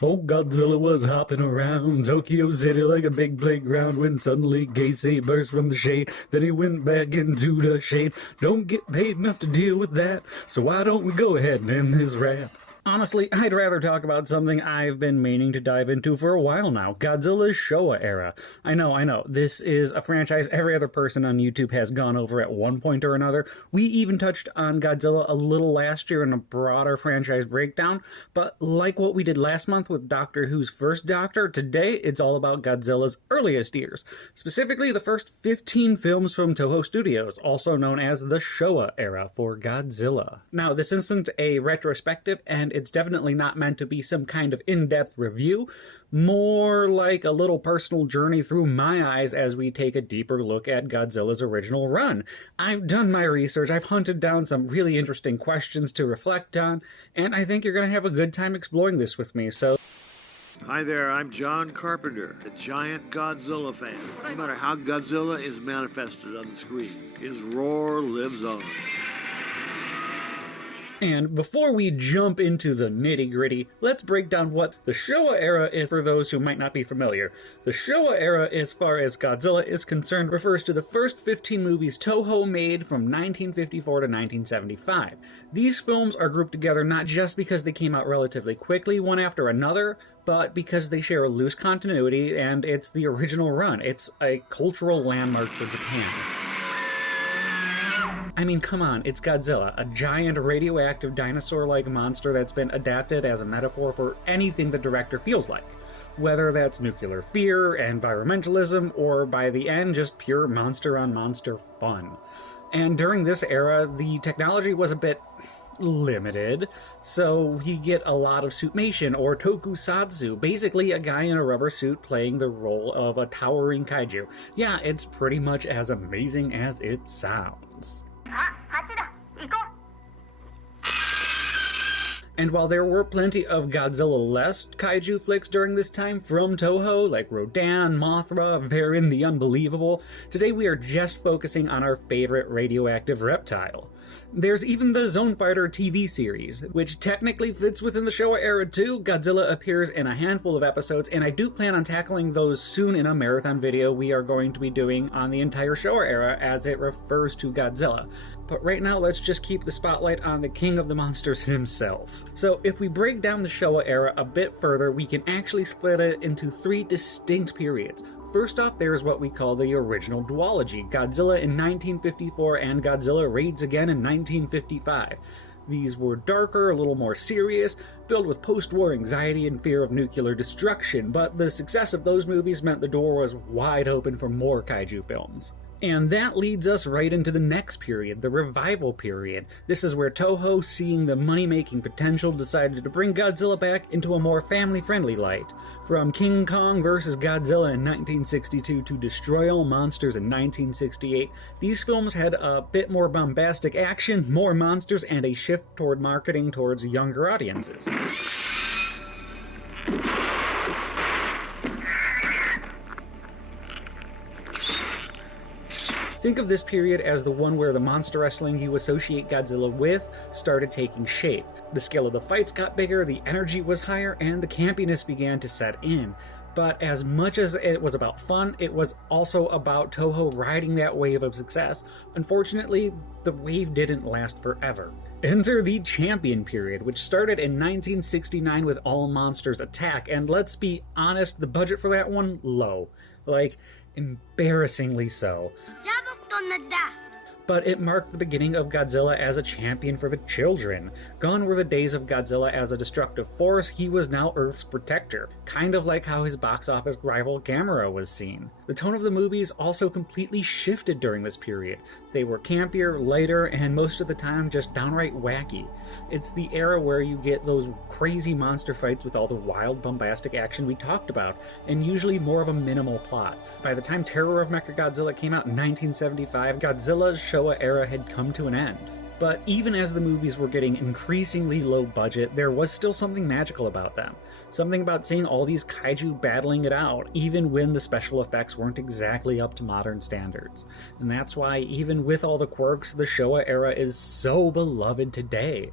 Old Godzilla was hopping around Tokyo City like a big playground when suddenly Kasey burst from the shade. Then he went back into the shade. Don't get paid enough to deal with that, so why don't we go ahead and end this rap? Honestly, I'd rather talk about something I've been meaning to dive into for a while now, Godzilla Showa Era. I know, this is a franchise every other person on YouTube has gone over at one point or another. We even touched on Godzilla a little last year in a broader franchise breakdown, but like what we did last month with Doctor Who's First Doctor, today it's all about Godzilla's earliest years, specifically the first 15 films from Toho Studios, also known as the Showa Era for Godzilla. Now, this isn't a retrospective, and it's definitely not meant to be some kind of in-depth review, more like a little personal journey through my eyes as we take a deeper look at Godzilla's original run. I've done my research, I've hunted down some really interesting questions to reflect on, and I think you're going to have a good time exploring this with me, so... Hi there, I'm John Carpenter, a giant Godzilla fan. No matter how Godzilla is manifested on the screen, his roar lives on. And before we jump into the nitty-gritty, let's break down what the Showa Era is for those who might not be familiar. The Showa Era, as far as Godzilla is concerned, refers to the first 15 movies Toho made from 1954 to 1975. These films are grouped together not just because they came out relatively quickly one after another, but because they share a loose continuity and it's the original run. It's a cultural landmark for Japan. I mean, come on, it's Godzilla, a giant radioactive dinosaur-like monster that's been adapted as a metaphor for anything the director feels like. Whether that's nuclear fear, environmentalism, or by the end, just pure monster-on-monster fun. And during this era, the technology was a bit limited, so you get a lot of suitmation or tokusatsu, basically a guy in a rubber suit playing the role of a towering kaiju. Yeah, it's pretty much as amazing as it sounds. And while there were plenty of Godzilla-less kaiju flicks during this time from Toho, like Rodan, Mothra, Varan the Unbelievable, today we are just focusing on our favorite radioactive reptile. There's even the Zone Fighter TV series, which technically fits within the Showa Era too. Godzilla appears in a handful of episodes, and I do plan on tackling those soon in a marathon video we are going to be doing on the entire Showa Era as it refers to Godzilla. But right now, let's just keep the spotlight on the king of the monsters himself. So if we break down the Showa Era a bit further, we can actually split it into three distinct periods. First off, there's what we call the original duology, Godzilla in 1954 and Godzilla Raids Again in 1955. These were darker, a little more serious, filled with post-war anxiety and fear of nuclear destruction, but the success of those movies meant the door was wide open for more kaiju films. And that leads us right into the next period, the revival period. This is where Toho, seeing the money-making potential, decided to bring Godzilla back into a more family-friendly light. From King Kong vs. Godzilla in 1962 to Destroy All Monsters in 1968, these films had a bit more bombastic action, more monsters, and a shift toward marketing towards younger audiences. Think of this period as the one where the monster wrestling you associate Godzilla with started taking shape. The scale of the fights got bigger, the energy was higher, and the campiness began to set in. But as much as it was about fun, it was also about Toho riding that wave of success. Unfortunately, the wave didn't last forever. Enter the Champion period, which started in 1969 with All Monsters Attack, and let's be honest, the budget for that one, low. Like, embarrassingly so. But it marked the beginning of Godzilla as a champion for the children. Gone were the days of Godzilla as a destructive force, he was now Earth's protector, kind of like how his box office rival Gamera was seen. The tone of the movies also completely shifted during this period. They were campier, lighter, and most of the time just downright wacky. It's the era where you get those crazy monster fights with all the wild, bombastic action we talked about, and usually more of a minimal plot. By the time Terror of Mechagodzilla came out in 1975, Godzilla's Showa Era had come to an end. But even as the movies were getting increasingly low budget, there was still something magical about them. Something about seeing all these kaiju battling it out, even when the special effects weren't exactly up to modern standards. And that's why, even with all the quirks, the Showa Era is so beloved today.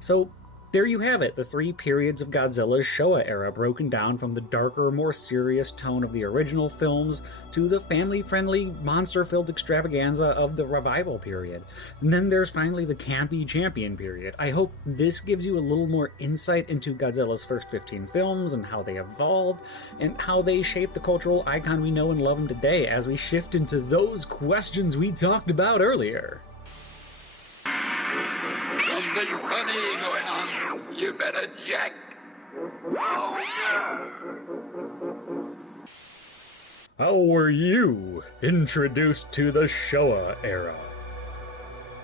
So, There you have it, the 3 periods of Godzilla's Showa era, broken down from the darker, more serious tone of the original films to the family-friendly, monster-filled extravaganza of the revival period. And then there's finally the campy champion period. I hope this gives you a little more insight into Godzilla's first 15 films and how they evolved, and how they shaped the cultural icon we know and love him today as we shift into those questions we talked about earlier. Something funny going on. You better check. Oh, yeah. How were you introduced to the Showa era?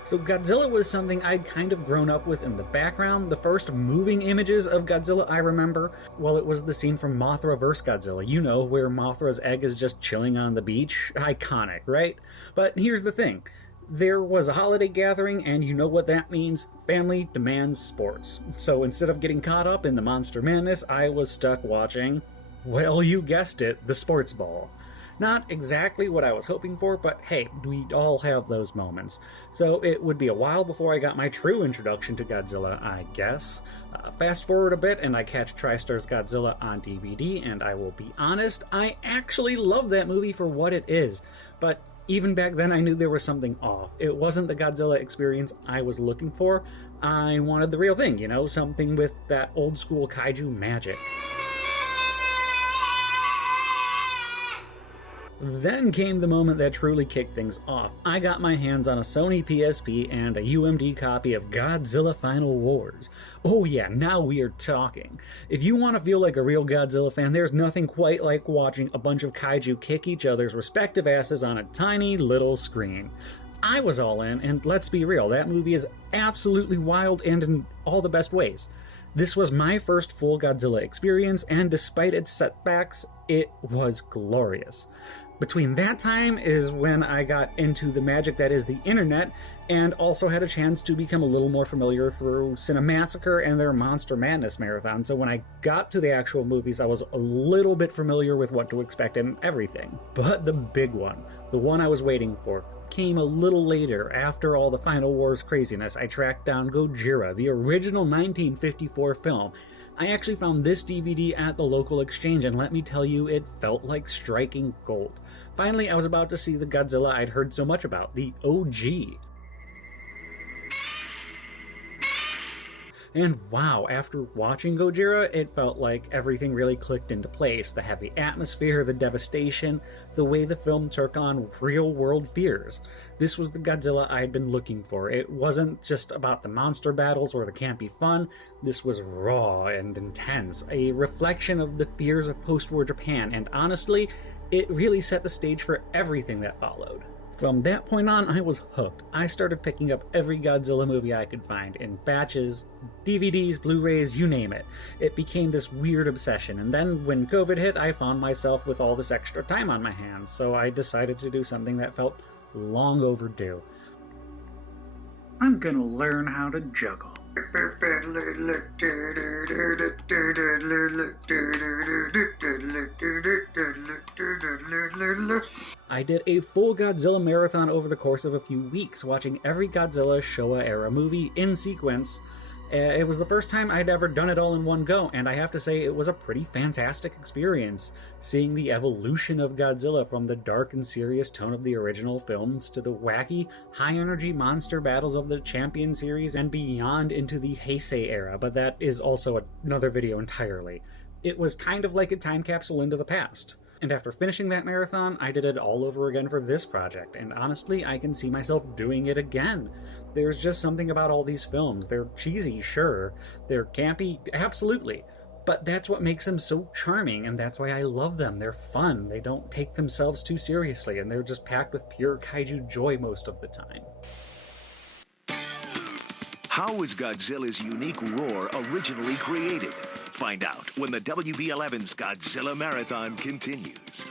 So Godzilla was something I'd kind of grown up with in the background. The first moving images of Godzilla I remember, well, it was the scene from Mothra vs. Godzilla, you know, where Mothra's egg is just chilling on the beach. Iconic, right? But here's the thing. There was a holiday gathering, and you know what that means. Family demands sports. So instead of getting caught up in the monster madness, I was stuck watching, well, you guessed it, the sports ball. Not exactly what I was hoping for, but hey, we all have those moments. So it would be a while before I got my true introduction to Godzilla, I guess. Fast forward a bit, and I catch TriStar's Godzilla on DVD, and I will be honest, I actually love that movie for what it is. But even back then, I knew there was something off. It wasn't the Godzilla experience I was looking for. I wanted the real thing, you know, something with that old school kaiju magic. Then came the moment that truly kicked things off. I got my hands on a Sony PSP and a UMD copy of Godzilla Final Wars. Oh yeah, now we are talking. If you want to feel like a real Godzilla fan, there's nothing quite like watching a bunch of kaiju kick each other's respective asses on a tiny little screen. I was all in, and let's be real, that movie is absolutely wild and in all the best ways. This was my first full Godzilla experience, and despite its setbacks, it was glorious. Between that time is when I got into the magic that is the internet, and also had a chance to become a little more familiar through Cinemassacre and their Monster Madness marathon, so when I got to the actual movies, I was a little bit familiar with what to expect and everything. But the big one, the one I was waiting for, came a little later. After all the Final Wars craziness, I tracked down Gojira, the original 1954 film. I actually found this DVD at the local exchange, and let me tell you, it felt like striking gold. Finally, I was about to see the Godzilla I'd heard so much about, the OG. And wow, after watching Gojira, it felt like everything really clicked into place. The heavy atmosphere, the devastation, the way the film took on real-world fears. This was the Godzilla I'd been looking for. It wasn't just about the monster battles or the campy fun. This was raw and intense, a reflection of the fears of post-war Japan, and honestly, it really set the stage for everything that followed. From that point on, I was hooked. I started picking up every Godzilla movie I could find, in batches, DVDs, Blu-rays, you name it. It became this weird obsession, and then when COVID hit, I found myself with all this extra time on my hands, so I decided to do something that felt long overdue. I'm gonna learn how to juggle. I did a full Godzilla marathon over the course of a few weeks, watching every Godzilla Showa Era movie in sequence. It was the first time I'd ever done it all in one go, and I have to say it was a pretty fantastic experience, seeing the evolution of Godzilla from the dark and serious tone of the original films to the wacky, high-energy monster battles of the Champion series and beyond into the Heisei era, but that is also another video entirely. It was kind of like a time capsule into the past. And after finishing that marathon, I did it all over again for this project, and honestly, I can see myself doing it again. There's just something about all these films. They're cheesy, sure. They're campy, absolutely. But that's what makes them so charming, and that's why I love them. They're fun, they don't take themselves too seriously, and they're just packed with pure kaiju joy most of the time. How was Godzilla's unique roar originally created? Find out when the WB11's Godzilla Marathon continues.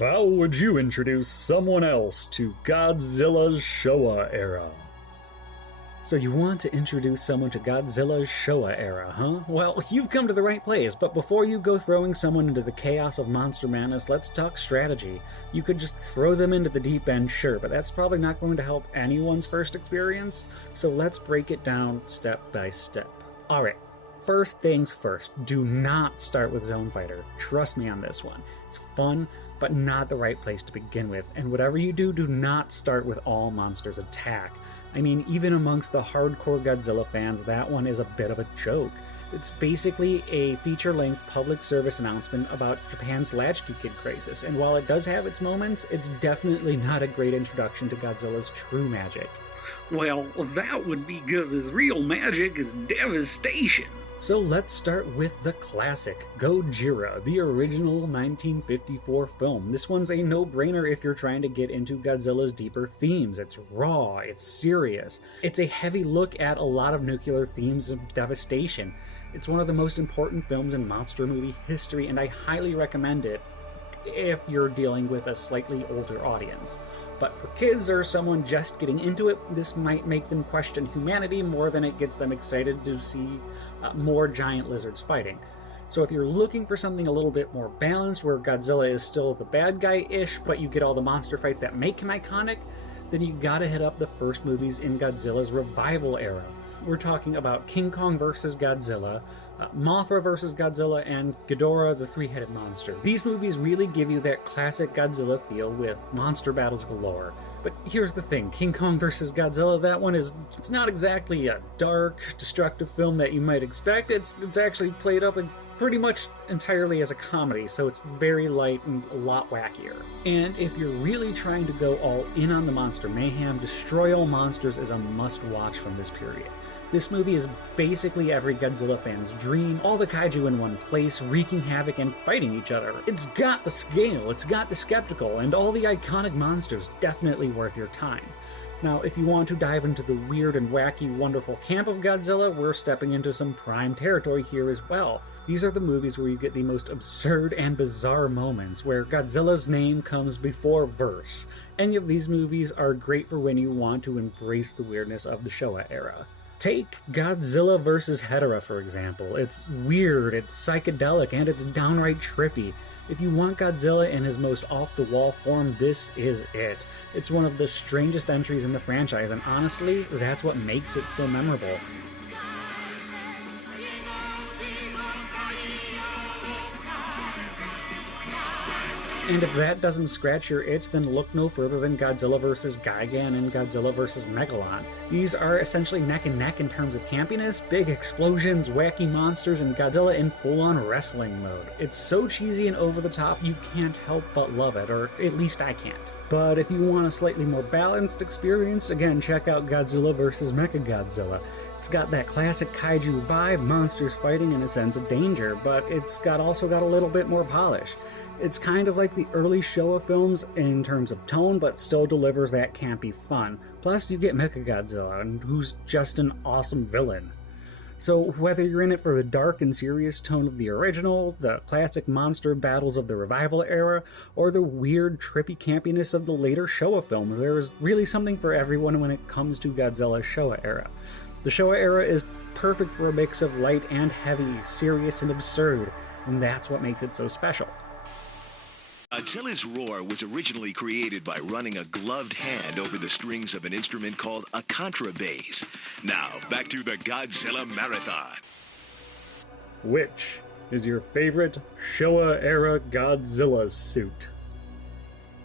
How would you introduce someone else to Godzilla's Showa Era? So you want to introduce someone to Godzilla's Showa era, huh? Well, you've come to the right place, but before you go throwing someone into the chaos of monster madness, let's talk strategy. You could just throw them into the deep end, sure, but that's probably not going to help anyone's first experience, so let's break it down step by step. Alright, first things first, do not start with Zone Fighter. Trust me on this one. It's fun, but not the right place to begin with, and whatever you do, do not start with All Monsters Attack. I mean, even amongst the hardcore Godzilla fans, that one is a bit of a joke. It's basically a feature-length public service announcement about Japan's latchkey kid crisis, and while it does have its moments, it's definitely not a great introduction to Godzilla's true magic. Well, that would be because his real magic is devastation. So let's start with the classic, Gojira, the original 1954 film. This one's a no-brainer if you're trying to get into Godzilla's deeper themes. It's raw, it's serious. It's a heavy look at a lot of nuclear themes of devastation. It's one of the most important films in monster movie history, and I highly recommend it if you're dealing with a slightly older audience. But for kids or someone just getting into it, this might make them question humanity more than it gets them excited to see more giant lizards fighting. So if you're looking for something a little bit more balanced, where Godzilla is still the bad guy-ish, but you get all the monster fights that make him iconic, then you gotta hit up the first movies in Godzilla's revival era. We're talking about King Kong vs. Godzilla, Mothra vs. Godzilla, and Ghidorah the Three-Headed Monster. These movies really give you that classic Godzilla feel with monster battles galore. But here's the thing, King Kong vs. Godzilla, that one it's not exactly a dark, destructive film that you might expect. It's actually played up pretty much entirely as a comedy, so it's very light and a lot wackier. And if you're really trying to go all in on the monster mayhem, Destroy All Monsters is a must-watch from this period. This movie is basically every Godzilla fan's dream, all the kaiju in one place, wreaking havoc and fighting each other. It's got the scale, it's got the skeptical, and all the iconic monsters, definitely worth your time. Now, if you want to dive into the weird and wacky, wonderful camp of Godzilla, we're stepping into some prime territory here as well. These are the movies where you get the most absurd and bizarre moments, where Godzilla's name comes before verse. Any of these movies are great for when you want to embrace the weirdness of the Showa era. Take Godzilla vs. Hedorah, for example. It's weird, it's psychedelic, and it's downright trippy. If you want Godzilla in his most off-the-wall form, this is it. It's one of the strangest entries in the franchise, and honestly, that's what makes it so memorable. And if that doesn't scratch your itch, then look no further than Godzilla vs. Gigan and Godzilla vs. Megalon. These are essentially neck and neck in terms of campiness, big explosions, wacky monsters, and Godzilla in full-on wrestling mode. It's so cheesy and over the top you can't help but love it, or at least I can't. But if you want a slightly more balanced experience, again, check out Godzilla vs. Mechagodzilla. It's got that classic kaiju vibe, monsters fighting in a sense of danger, but it's also got a little bit more polish. It's kind of like the early Showa films in terms of tone, but still delivers that campy fun. Plus, you get Mechagodzilla, who's just an awesome villain. So whether you're in it for the dark and serious tone of the original, the classic monster battles of the revival era, or the weird, trippy campiness of the later Showa films, there's really something for everyone when it comes to Godzilla Showa era. The Showa era is perfect for a mix of light and heavy, serious and absurd, and that's what makes it so special. Godzilla's roar was originally created by running a gloved hand over the strings of an instrument called a contrabass. Now, back to the Godzilla Marathon. Which is your favorite Showa-era Godzilla suit?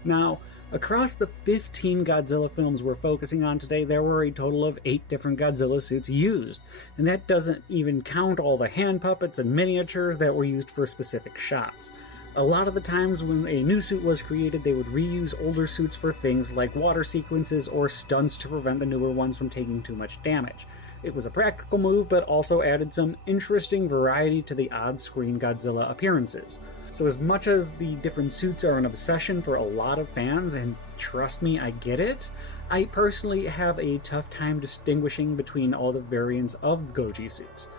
Now, across the 15 Godzilla films we're focusing on today, there were a total of 8 different Godzilla suits used, and that doesn't even count all the hand puppets and miniatures that were used for specific shots. A lot of the times when a new suit was created, they would reuse older suits for things like water sequences or stunts to prevent the newer ones from taking too much damage. It was a practical move, but also added some interesting variety to the odd-screen Godzilla appearances. So as much as the different suits are an obsession for a lot of fans, and trust me, I get it, I personally have a tough time distinguishing between all the variants of Goji suits.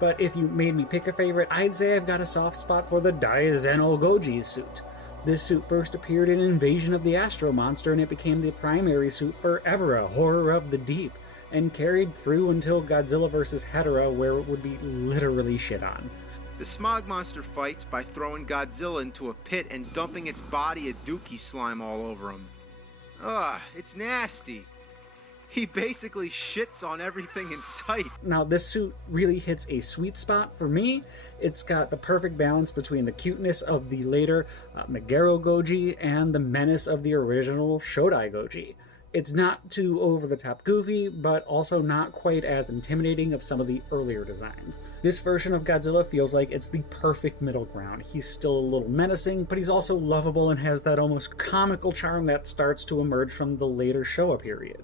But if you made me pick a favorite, I'd say I've got a soft spot for the Daizeno Goji suit. This suit first appeared in Invasion of the Astro Monster, and it became the primary suit for Ebirah, Horror of the Deep. and carried through until Godzilla vs. Hedorah, where it would be literally shit on. The smog monster fights by throwing Godzilla into a pit and dumping its body of dookie slime all over him. Ugh, it's nasty. He basically shits on everything in sight. Now, this suit really hits a sweet spot for me. It's got the perfect balance between the cuteness of the later Meguro Goji and the menace of the original Shodai Goji. It's not too over-the-top goofy, but also not quite as intimidating of some of the earlier designs. This version of Godzilla feels like it's the perfect middle ground. He's still a little menacing, but he's also lovable and has that almost comical charm that starts to emerge from the later Showa period.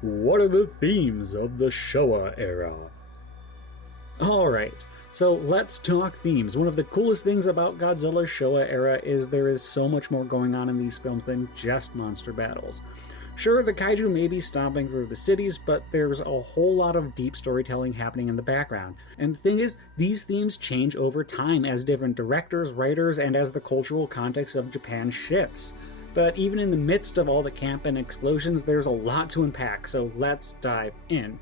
What are the themes of the Showa era? Alright, so let's talk themes. One of the coolest things about Godzilla's Showa era is there is so much more going on in these films than just monster battles. Sure, the kaiju may be stomping through the cities, but there's a whole lot of deep storytelling happening in the background. And the thing is, these themes change over time as different directors, writers, and as the cultural context of Japan shifts. But even in the midst of all the camp and explosions, there's a lot to unpack, so let's dive in.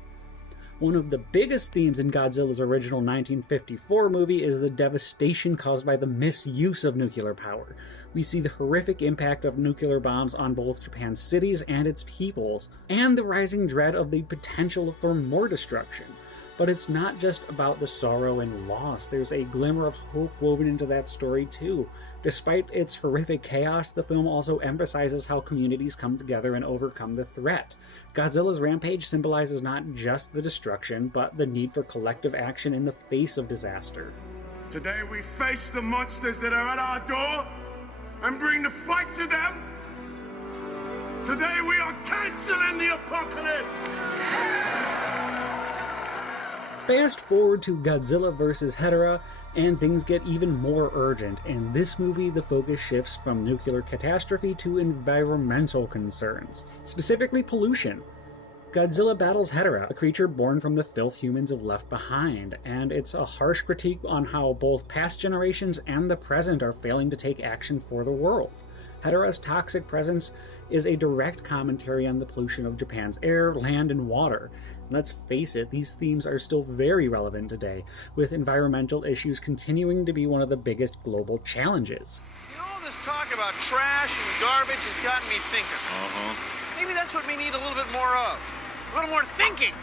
One of the biggest themes in Godzilla's original 1954 movie is the devastation caused by the misuse of nuclear power. We see the horrific impact of nuclear bombs on both Japan's cities and its peoples, and the rising dread of the potential for more destruction. But it's not just about the sorrow and loss, there's a glimmer of hope woven into that story too. Despite its horrific chaos, the film also emphasizes how communities come together and overcome the threat. Godzilla's rampage symbolizes not just the destruction, but the need for collective action in the face of disaster. Today we face the monsters that are at our door and bring the fight to them. Today we are canceling the apocalypse! Fast forward to Godzilla vs. Hedorah, and things get even more urgent. In this movie, the focus shifts from nuclear catastrophe to environmental concerns, specifically pollution. Godzilla battles Hedorah, a creature born from the filth humans have left behind, and it's a harsh critique on how both past generations and the present are failing to take action for the world. Hedorah's toxic presence is a direct commentary on the pollution of Japan's air, land, and water. Let's face it, these themes are still very relevant today, with environmental issues continuing to be one of the biggest global challenges. You know, all this talk about trash and garbage has gotten me thinking. Maybe that's what we need a little bit more of. A little more thinking.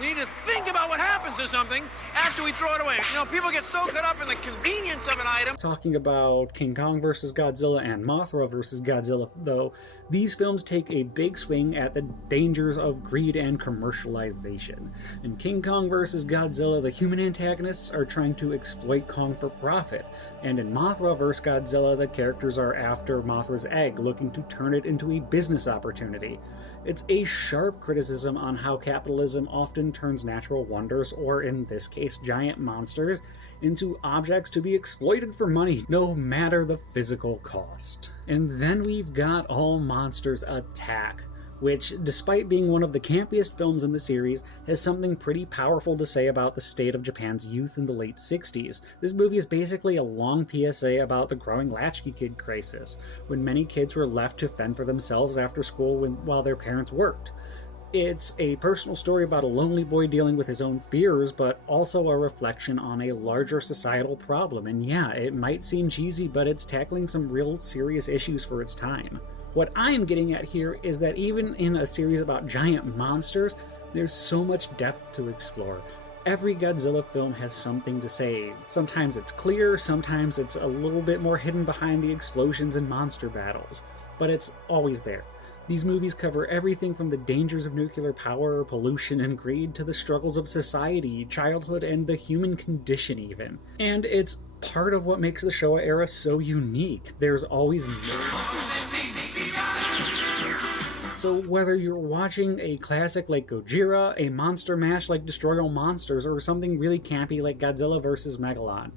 We need to think about what happens to something after we throw it away. You know, people get so caught up in the convenience of an item. Talking about King Kong vs. Godzilla and Mothra vs. Godzilla, though, these films take a big swing at the dangers of greed and commercialization. In King Kong vs. Godzilla, the human antagonists are trying to exploit Kong for profit, and in Mothra vs. Godzilla, the characters are after Mothra's egg, looking to turn it into a business opportunity. It's a sharp criticism on how capitalism often turns natural wonders, or in this case giant monsters, into objects to be exploited for money, no matter the physical cost. And then we've got All Monsters Attack, which, despite being one of the campiest films in the series, has something pretty powerful to say about the state of Japan's youth in the late 60s. This movie is basically a long PSA about the growing latchkey kid crisis, when many kids were left to fend for themselves after school while their parents worked. It's a personal story about a lonely boy dealing with his own fears, but also a reflection on a larger societal problem. And yeah, it might seem cheesy, but it's tackling some real serious issues for its time. What I'm getting at here is that even in a series about giant monsters, there's so much depth to explore. Every Godzilla film has something to say. Sometimes it's clear, sometimes it's a little bit more hidden behind the explosions and monster battles, but it's always there. These movies cover everything from the dangers of nuclear power, pollution, and greed to the struggles of society, childhood, and the human condition even. And it's part of what makes the Showa era so unique. There's always more. So whether you're watching a classic like Gojira, a monster mash like Destroy All Monsters, or something really campy like Godzilla vs. Megalon,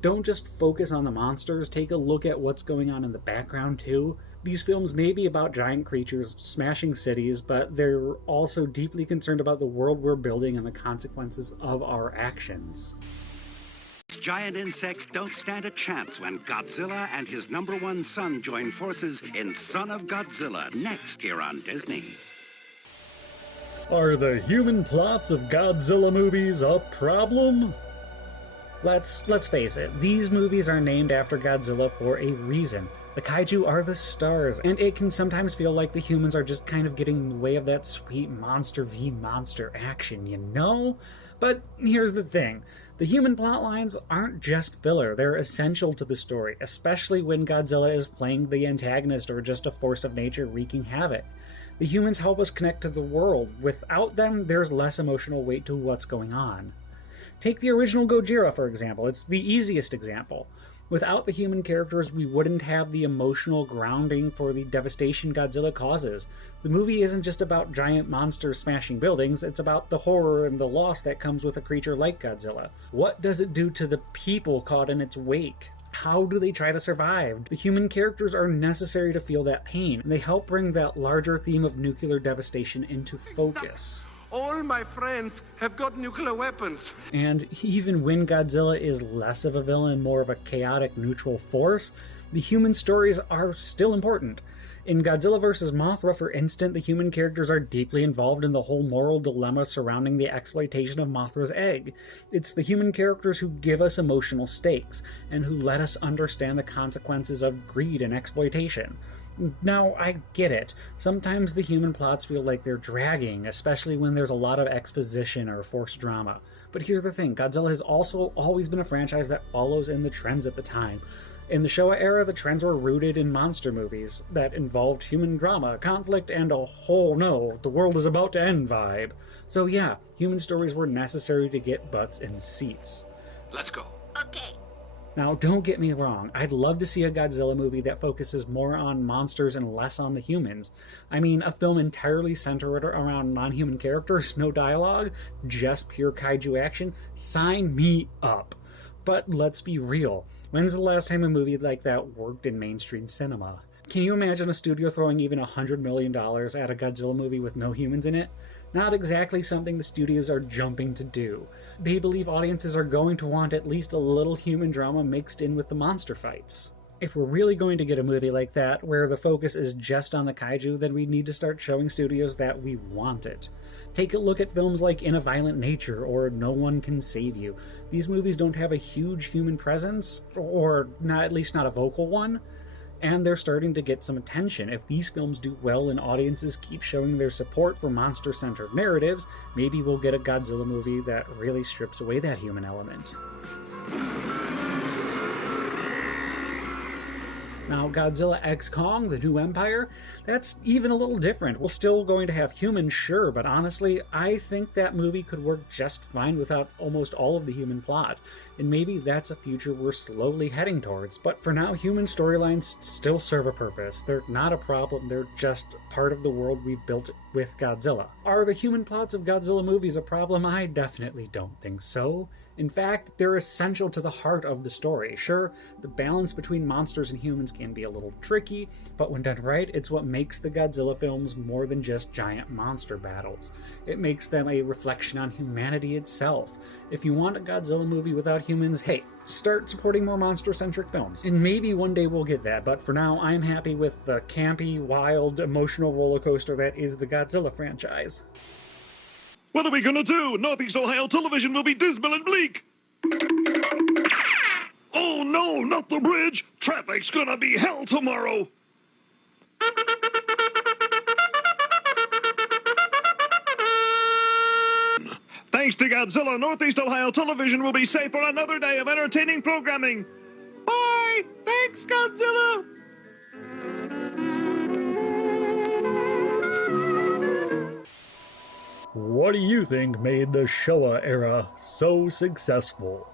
Don't just focus on the monsters, take a look at what's going on in the background too. These films may be about giant creatures smashing cities, but they're also deeply concerned about the world we're building and the consequences of our actions. Giant insects don't stand a chance when Godzilla and his #1 son join forces in Son of Godzilla next here on Disney. Are the human plots of Godzilla movies a problem? Let's face it, these movies are named after Godzilla for a reason. The kaiju are the stars, and it can sometimes feel like the humans are just kind of getting in the way of that sweet monster v monster action, you know? But here's the thing. The human plot lines aren't just filler, they're essential to the story, especially when Godzilla is playing the antagonist or just a force of nature wreaking havoc. The humans help us connect to the world. Without them, there's less emotional weight to what's going on. Take the original Gojira, for example. It's the easiest example. Without the human characters, we wouldn't have the emotional grounding for the devastation Godzilla causes. The movie isn't just about giant monsters smashing buildings, it's about the horror and the loss that comes with a creature like Godzilla. What does it do to the people caught in its wake? How do they try to survive? The human characters are necessary to feel that pain, and they help bring that larger theme of nuclear devastation into focus. All my friends have got nuclear weapons. And even when Godzilla is less of a villain, more of a chaotic neutral force, the human stories are still important. In Godzilla vs. Mothra, for instance, the human characters are deeply involved in the whole moral dilemma surrounding the exploitation of Mothra's egg. It's the human characters who give us emotional stakes, and who let us understand the consequences of greed and exploitation. Now, I get it. Sometimes the human plots feel like they're dragging, especially when there's a lot of exposition or forced drama. But here's the thing, Godzilla has also always been a franchise that follows in the trends at the time. In the Showa era, the trends were rooted in monster movies that involved human drama, conflict, and a whole no, the world is about to end vibe. So yeah, human stories were necessary to get butts in seats. Let's go. Okay. Now, don't get me wrong, I'd love to see a Godzilla movie that focuses more on monsters and less on the humans. I mean, a film entirely centered around non-human characters, no dialogue, just pure kaiju action, sign me up. But let's be real, when's the last time a movie like that worked in mainstream cinema? Can you imagine a studio throwing even $100 million at a Godzilla movie with no humans in it? Not exactly something the studios are jumping to do. They believe audiences are going to want at least a little human drama mixed in with the monster fights. If we're really going to get a movie like that, where the focus is just on the kaiju, then we need to start showing studios that we want it. Take a look at films like In a Violent Nature or No One Can Save You. These movies don't have a huge human presence, or at least not a vocal one, and they're starting to get some attention. If these films do well and audiences keep showing their support for monster-centered narratives, maybe we'll get a Godzilla movie that really strips away that human element. Now, Godzilla x Kong, The New Empire, that's even a little different. We're still going to have humans, sure, but honestly, I think that movie could work just fine without almost all of the human plot. And maybe that's a future we're slowly heading towards. But for now, human storylines still serve a purpose. They're not a problem, they're just part of the world we've built with Godzilla. Are the human plots of Godzilla movies a problem? I definitely don't think so. In fact, they're essential to the heart of the story. Sure, the balance between monsters and humans can be a little tricky, but when done right, it's what makes the Godzilla films more than just giant monster battles. It makes them a reflection on humanity itself. If you want a Godzilla movie without humans, hey, start supporting more monster-centric films. And maybe one day we'll get that, but for now, I'm happy with the campy, wild, emotional roller coaster that is the Godzilla franchise. What are we gonna do? Northeast Ohio television will be dismal and bleak. Oh no, not the bridge! Traffic's gonna be hell tomorrow! Thanks to Godzilla, Northeast Ohio television will be safe for another day of entertaining programming. Bye! Thanks, Godzilla! What do you think made the Showa era so successful?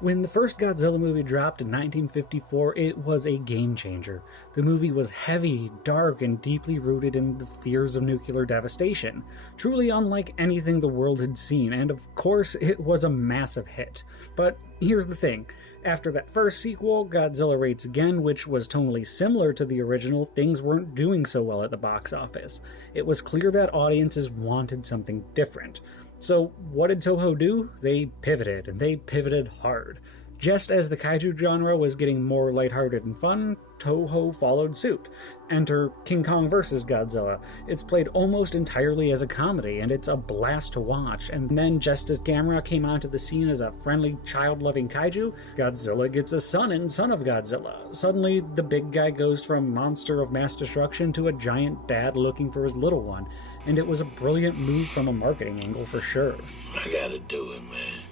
When the first Godzilla movie dropped in 1954, it was a game changer. The movie was heavy, dark, and deeply rooted in the fears of nuclear devastation, truly unlike anything the world had seen, and of course, it was a massive hit. But here's the thing. After that first sequel, Godzilla Rates Again, which was tonally similar to the original, things weren't doing so well at the box office. It was clear that audiences wanted something different. So what did Toho do? They pivoted, and they pivoted hard. Just as the kaiju genre was getting more lighthearted and fun, Toho followed suit. Enter King Kong vs. Godzilla. It's played almost entirely as a comedy, and it's a blast to watch. And then, just as Gamera came onto the scene as a friendly, child-loving kaiju, Godzilla gets a son in Son of Godzilla. Suddenly, the big guy goes from monster of mass destruction to a giant dad looking for his little one. And it was a brilliant move from a marketing angle for sure. I gotta do it, man.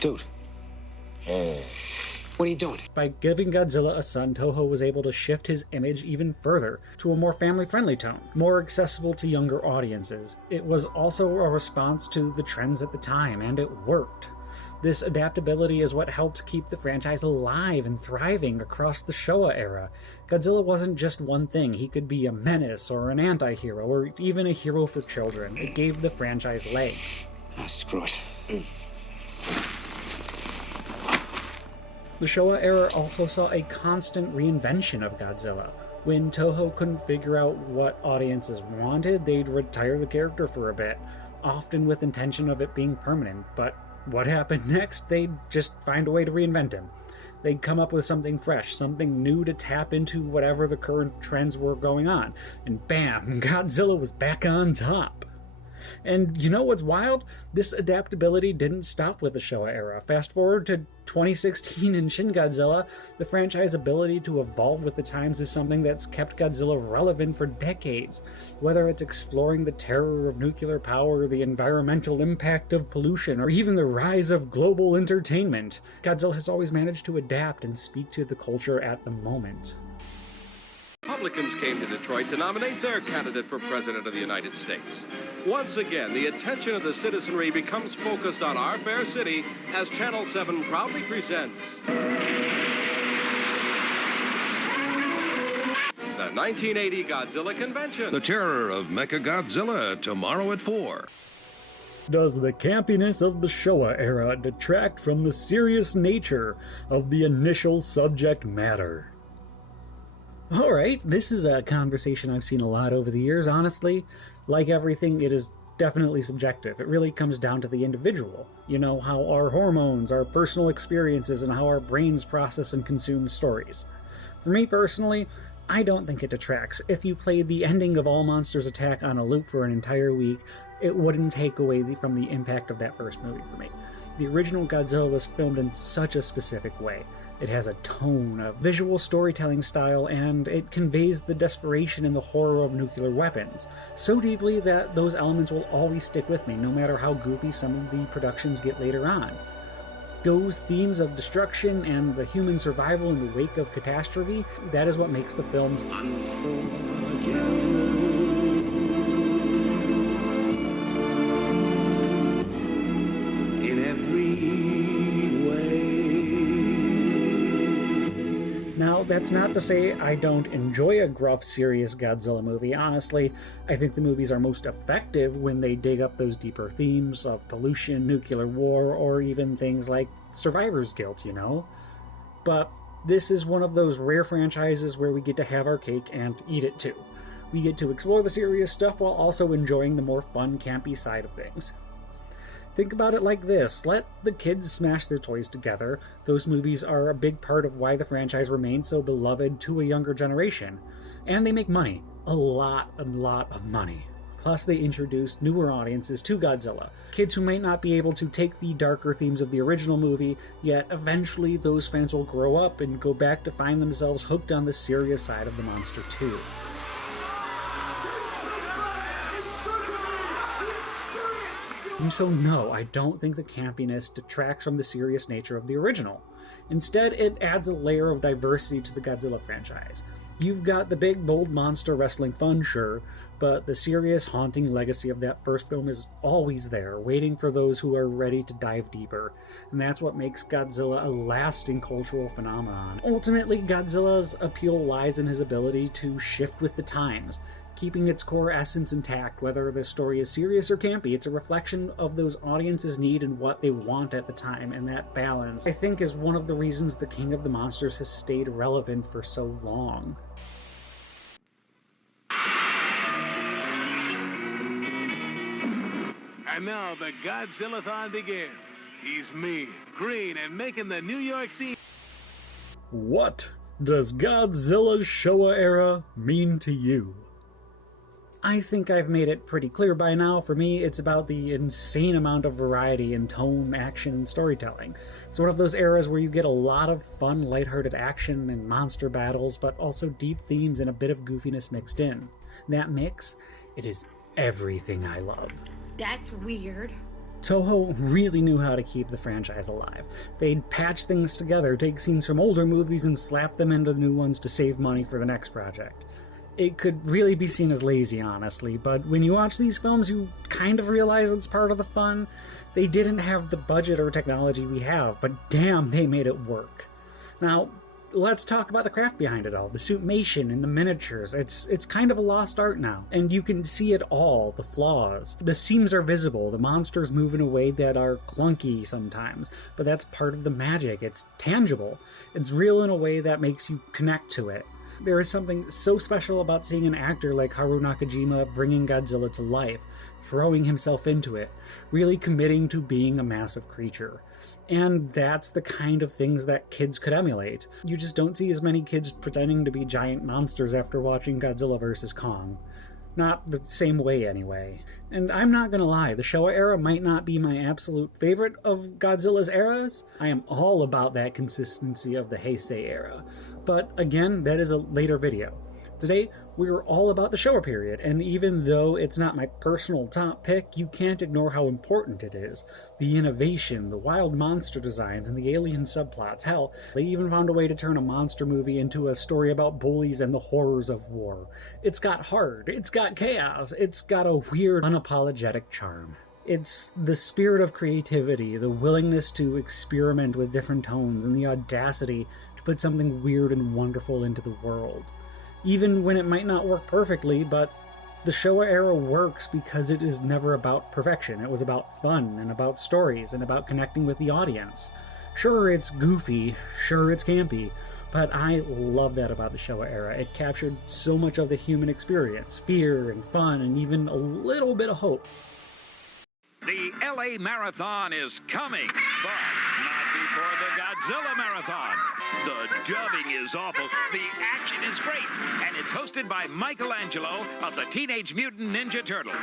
Dude. What are you doing? By giving Godzilla a son, Toho was able to shift his image even further to a more family-friendly tone, more accessible to younger audiences. It was also a response to the trends at the time, and it worked. This adaptability is what helped keep the franchise alive and thriving across the Showa era. Godzilla wasn't just one thing. He could be a menace or an anti-hero or even a hero for children. It gave the franchise legs. Ah, screw it. The Showa era also saw a constant reinvention of Godzilla. When Toho couldn't figure out what audiences wanted, they'd retire the character for a bit, often with intention of it being permanent. But what happened next? They'd just find a way to reinvent him. They'd come up with something fresh, something new to tap into whatever the current trends were going on. And bam, Godzilla was back on top. And you know what's wild? This adaptability didn't stop with the Showa era. Fast forward to 2016 in Shin Godzilla, the franchise ability to evolve with the times is something that's kept Godzilla relevant for decades. Whether it's exploring the terror of nuclear power, the environmental impact of pollution, or even the rise of global entertainment, Godzilla has always managed to adapt and speak to the culture at the moment. Republicans came to Detroit to nominate their candidate for President of the United States. Once again, the attention of the citizenry becomes focused on our fair city as Channel 7 proudly presents the 1980 Godzilla Convention. The terror of Mechagodzilla tomorrow at 4. Does the campiness of the Showa era detract from the serious nature of the initial subject matter? Alright, this is a conversation I've seen a lot over the years, honestly. Like everything, it is definitely subjective. It really comes down to the individual. You know, how our hormones, our personal experiences, and how our brains process and consume stories. For me personally, I don't think it detracts. If you played the ending of All Monsters Attack on a loop for an entire week, it wouldn't take away from the impact of that first movie for me. The original Godzilla was filmed in such a specific way. It has a tone, a visual storytelling style, and it conveys the desperation and the horror of nuclear weapons so deeply that those elements will always stick with me, no matter how goofy some of the productions get later on. Those themes of destruction and the human survival in the wake of catastrophe, that is what makes the films unforgettable. In every way. Now, that's not to say I don't enjoy a gruff, serious Godzilla movie. Honestly, I think the movies are most effective when they dig up those deeper themes of pollution, nuclear war, or even things like survivor's guilt, you know? But this is one of those rare franchises where we get to have our cake and eat it too. We get to explore the serious stuff while also enjoying the more fun, campy side of things. Think about it like this. Let the kids smash their toys together. Those movies are a big part of why the franchise remains so beloved to a younger generation. And they make money. A lot of money. Plus, they introduce newer audiences to Godzilla. Kids who might not be able to take the darker themes of the original movie, yet eventually those fans will grow up and go back to find themselves hooked on the serious side of the monster too. And so no, I don't think the campiness detracts from the serious nature of the original. Instead, it adds a layer of diversity to the Godzilla franchise. You've got the big, bold monster wrestling fun, sure, but the serious, haunting legacy of that first film is always there, waiting for those who are ready to dive deeper. And that's what makes Godzilla a lasting cultural phenomenon. Ultimately, Godzilla's appeal lies in his ability to shift with the times. keeping its core essence intact, whether the story is serious or campy. It's a reflection of those audiences' need and what they want at the time, and that balance, I think, is one of the reasons the King of the Monsters has stayed relevant for so long. And now the Godzilla-thon begins. He's mean, green, and making the New York scene. What does Godzilla Showa Era mean to you? I think I've made it pretty clear by now. For me, it's about the insane amount of variety in tone, action, and storytelling. It's one of those eras where you get a lot of fun, lighthearted action and monster battles, but also deep themes and a bit of goofiness mixed in. That mix, it is everything I love. That's weird. Toho really knew how to keep the franchise alive. They'd patch things together, take scenes from older movies and slap them into the new ones to save money for the next project. It could really be seen as lazy, honestly, but when you watch these films, you kind of realize it's part of the fun. They didn't have the budget or technology we have, but damn, they made it work. Now, let's talk about the craft behind it all, the suitmation and the miniatures. It's kind of a lost art now, and you can see it all, the flaws. The seams are visible, the monsters move in a way that are clunky sometimes, but that's part of the magic. It's tangible. It's real in a way that makes you connect to it. There is something so special about seeing an actor like Haruo Nakajima bringing Godzilla to life, throwing himself into it, really committing to being a massive creature. And that's the kind of things that kids could emulate. You just don't see as many kids pretending to be giant monsters after watching Godzilla vs. Kong. Not the same way, anyway. And I'm not gonna lie, the Showa era might not be my absolute favorite of Godzilla's eras. I am all about that consistency of the Heisei era. But again, that is a later video. Today, we were all about the Showa period, and even though it's not my personal top pick, you can't ignore how important it is. The innovation, the wild monster designs, and the alien subplots. Hell, they even found a way to turn a monster movie into a story about bullies and the horrors of war. It's got heart, it's got chaos, it's got a weird, unapologetic charm. It's the spirit of creativity, the willingness to experiment with different tones, and the audacity to put something weird and wonderful into the world. Even when it might not work perfectly, but the Showa era works because it is never about perfection. It was about fun, and about stories, and about connecting with the audience. Sure, it's goofy, sure, it's campy, but I love that about the Showa era. It captured so much of the human experience, fear and fun, and even a little bit of hope. The LA Marathon is coming, but not before the Godzilla Marathon. The dubbing is awful, the action is great, and it's hosted by Michelangelo of the Teenage Mutant Ninja Turtles.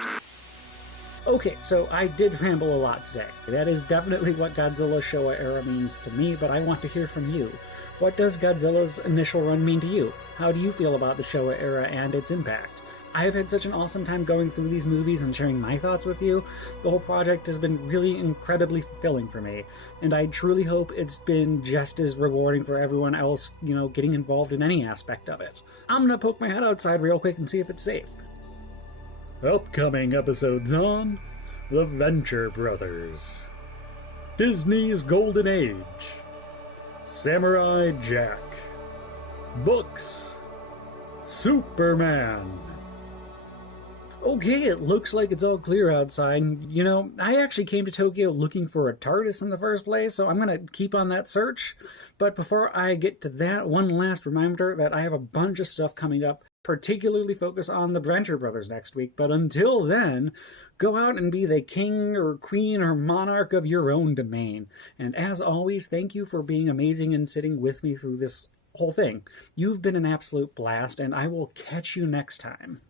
Okay, so I did ramble a lot today. That is definitely what Godzilla Showa era means to me, but I want to hear from you. What does Godzilla's initial run mean to you? How do you feel about the Showa era and its impact? I have had such an awesome time going through these movies and sharing my thoughts with you. The whole project has been really incredibly fulfilling for me, and I truly hope it's been just as rewarding for everyone else, getting involved in any aspect of it. I'm gonna poke my head outside real quick and see if it's safe. Upcoming episodes on The Venture Brothers, Disney's Golden Age, Samurai Jack, Books, Superman. Okay, it looks like it's all clear outside. I actually came to Tokyo looking for a TARDIS in the first place, so I'm going to keep on that search. But before I get to that, one last reminder that I have a bunch of stuff coming up, particularly focused on the Venture Brothers next week. But until then, go out and be the king or queen or monarch of your own domain. And as always, thank you for being amazing and sitting with me through this whole thing. You've been an absolute blast, and I will catch you next time.